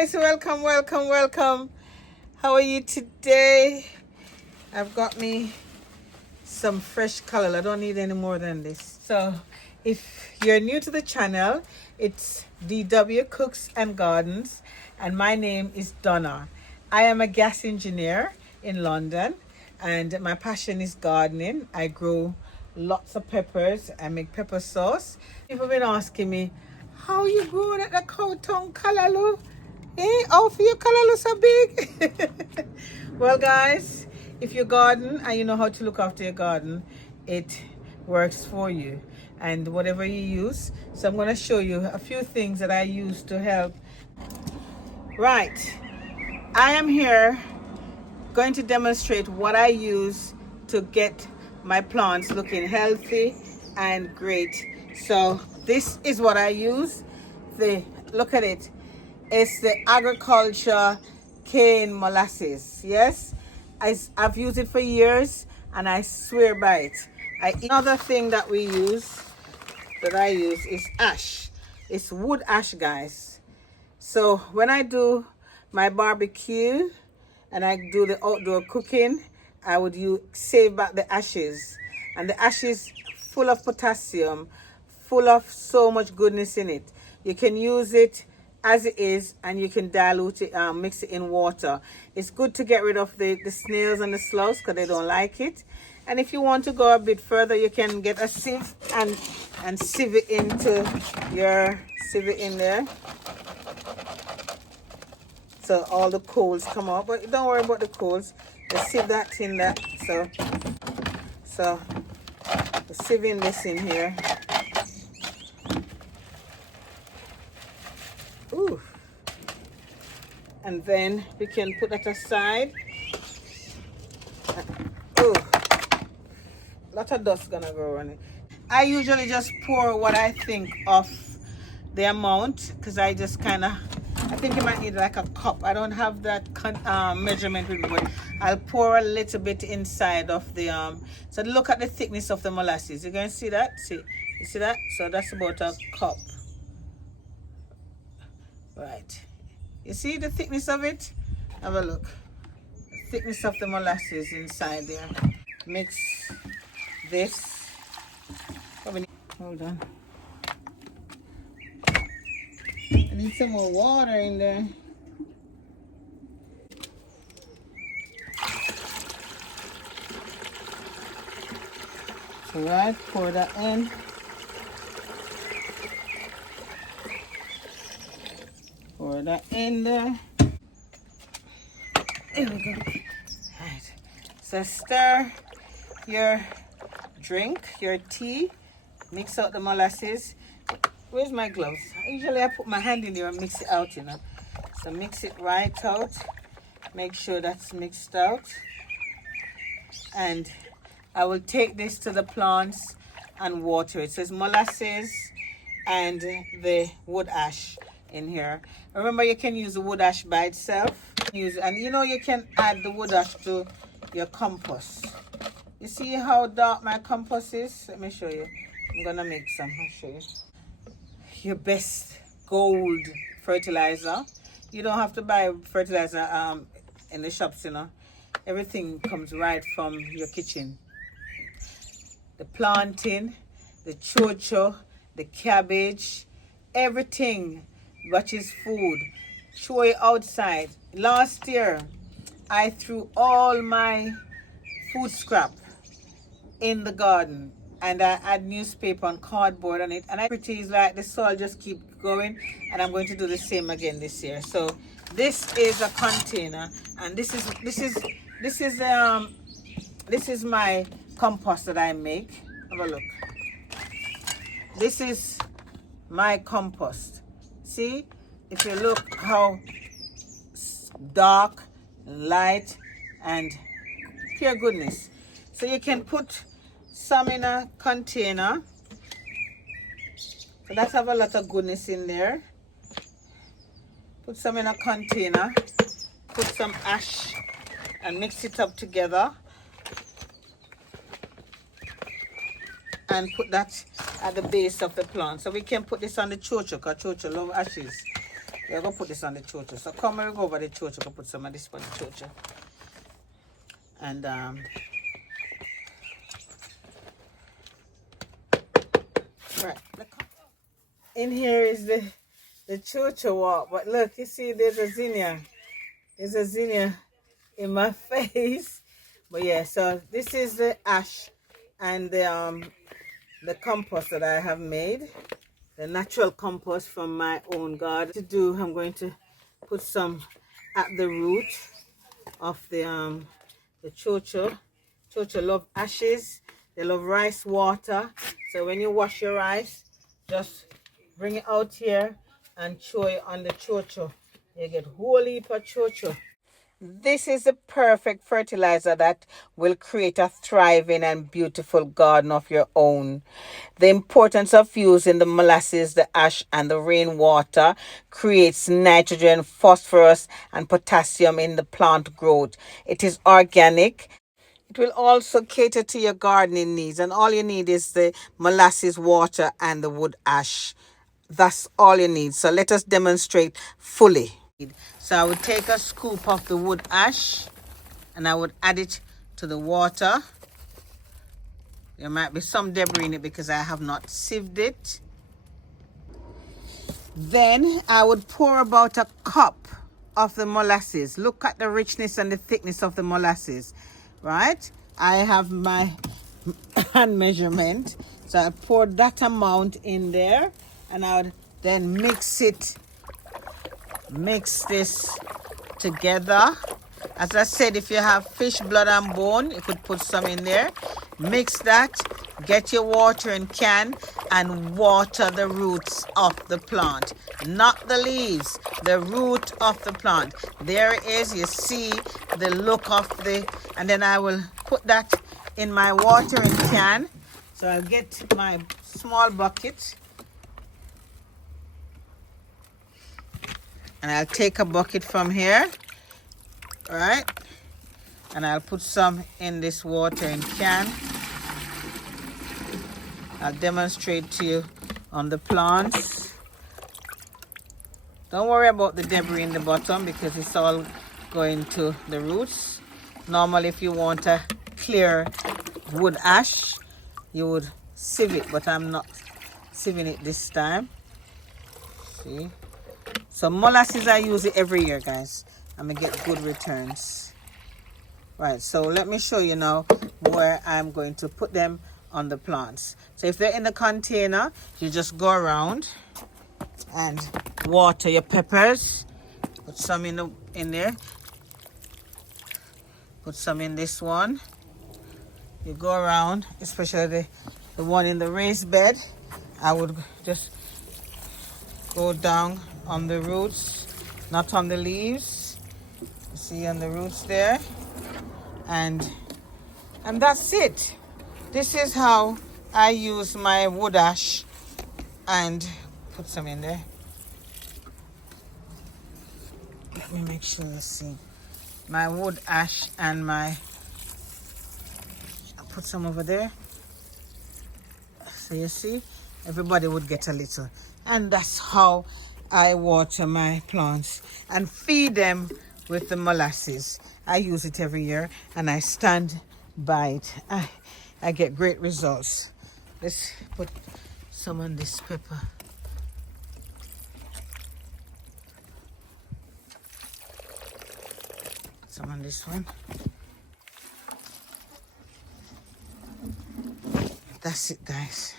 guys, welcome. How are you today? I've got me some fresh color. I don't need any more than this. So if you're new to the channel, it's DW Cooks and Gardens, and my name is Donna. I am a gas engineer in London, and my passion is gardening. I grow lots of peppers. I make pepper sauce. People have been asking me, how you growing at the cow tongue callaloo? How for your callaloo so big? Well guys, if you garden and you know how to look after your garden, it works for you, and whatever you use. So I'm going to show you a few things that I use to help. Right, I am here going to demonstrate what I use to get my plants looking healthy and great. So this is what I use. Look at it. It's the agriculture cane molasses. Yes, I've used it for years and I swear by it. Another thing that I use is ash. It's wood ash, guys. So when I do my barbecue and I do the outdoor cooking, I would save back the ashes, and the ashes full of potassium, full of so much goodness in it. You can use it as it is, and you can dilute it, mix it in water. It's good to get rid of the snails and the slugs because they don't like it. And if you want to go a bit further, you can get a sieve and sieve it in there, so all the coals come out. But don't worry about the coals. Just sieve that in there. So we're sieving this in here. Ooh. And then we can put that aside. Ooh. A lot of dust gonna go on it. I usually just pour what I think of the amount, because I just I think you might need like a cup. I don't have that measurement with me, but I'll pour a little bit inside of the so look at the thickness of the molasses. You can see that? You see that? So that's about a cup. Right. You see the thickness of it? Have a look. The thickness of the molasses inside there. Mix this. Hold on. I need some more water in there. So right, pour that in. Pour that in there. There we go. Right. So stir your drink, your tea. Mix out the molasses. Where's my gloves? Usually I put my hand in there and mix it out, you know. So mix it right out. Make sure that's mixed out. And I will take this to the plants and water it. So it's molasses and the wood ash in here. Remember, you can use the wood ash by itself. And you know, you can add the wood ash to your compost. You see how dark my compost is? Let me show you. I'm gonna make some. I'll show you. Your best gold fertilizer. You don't have to buy fertilizer in the shops, you know. Everything comes right from your kitchen. The planting, the chocho, the cabbage, everything which is food. Throw it outside. Last year, I threw all my food scrap in the garden, and I add newspaper and cardboard on it, and pretty is like the soil just keep going, and I'm going to do the same again this year. So this is a container, and this is my compost that I make. Have a look. This is my compost. See, if you look how dark, light, and pure goodness. So you can put some in a container. So that's have a lot of goodness in there. Put some in a container. Put some ash and mix it up together. And put that at the base of the plant. So we can put this on the chocho, because chocho love ashes. We're going to put this on the chocho. So come and go over the chocho. Go put some of this on the chocho. And right. In here is the chocho walk. But look, you see there's a zinnia. There's a zinnia in my face. But yeah, so this is the ash and the compost that I have made. The natural compost from my own garden. I'm going to put some at the root of the chocho. Chocho love ashes. They love rice water. So when you wash your rice, just bring it out here and throw it on the chocho. You get whole heap of chocho. This is the perfect fertilizer that will create a thriving and beautiful garden of your own. The importance of using the molasses, the ash, and the rainwater creates nitrogen, phosphorus, and potassium in the plant growth. It is organic. It will also cater to your gardening needs, and all you need is the molasses, water, and the wood ash. That's all you need. So let us demonstrate fully. So I would take a scoop of the wood ash and I would add it to the water. There might be some debris in it because I have not sieved it. Then I would pour about a cup of the molasses. Look at the richness and the thickness of the molasses, right? I have my hand measurement. So I poured that amount in there and I would then mix this together. As I said, if you have fish blood and bone, you could put some in there. Mix that, get your watering can and water the roots of the plant, not the leaves, the root of the plant. There it is. You see the look of and then I will put that in my watering can. So I'll get my small bucket and I'll take a bucket from here, right? And I'll put some in this watering can. I'll demonstrate to you on the plants. Don't worry about the debris in the bottom because it's all going to the roots. Normally, if you want a clear wood ash, you would sieve it, but I'm not sieving it this time. See? So molasses, I use it every year, guys. I'm gonna get good returns. Right, so let me show you now where I'm going to put them on the plants. So if they're in the container, you just go around and water your peppers. Put some in there. Put some in this one. You go around, especially the one in the raised bed. I would just go down on the roots, not on the leaves. You see on the roots there. And that's it. This is how I use my wood ash and put some in there. Let me make sure you see my wood ash and I'll put some over there. So you see, everybody would get a little. And that's how I water my plants and feed them with the molasses. I use it every year and I stand by it. I get great results. Let's put some on this pepper. Some on this one. That's it, guys.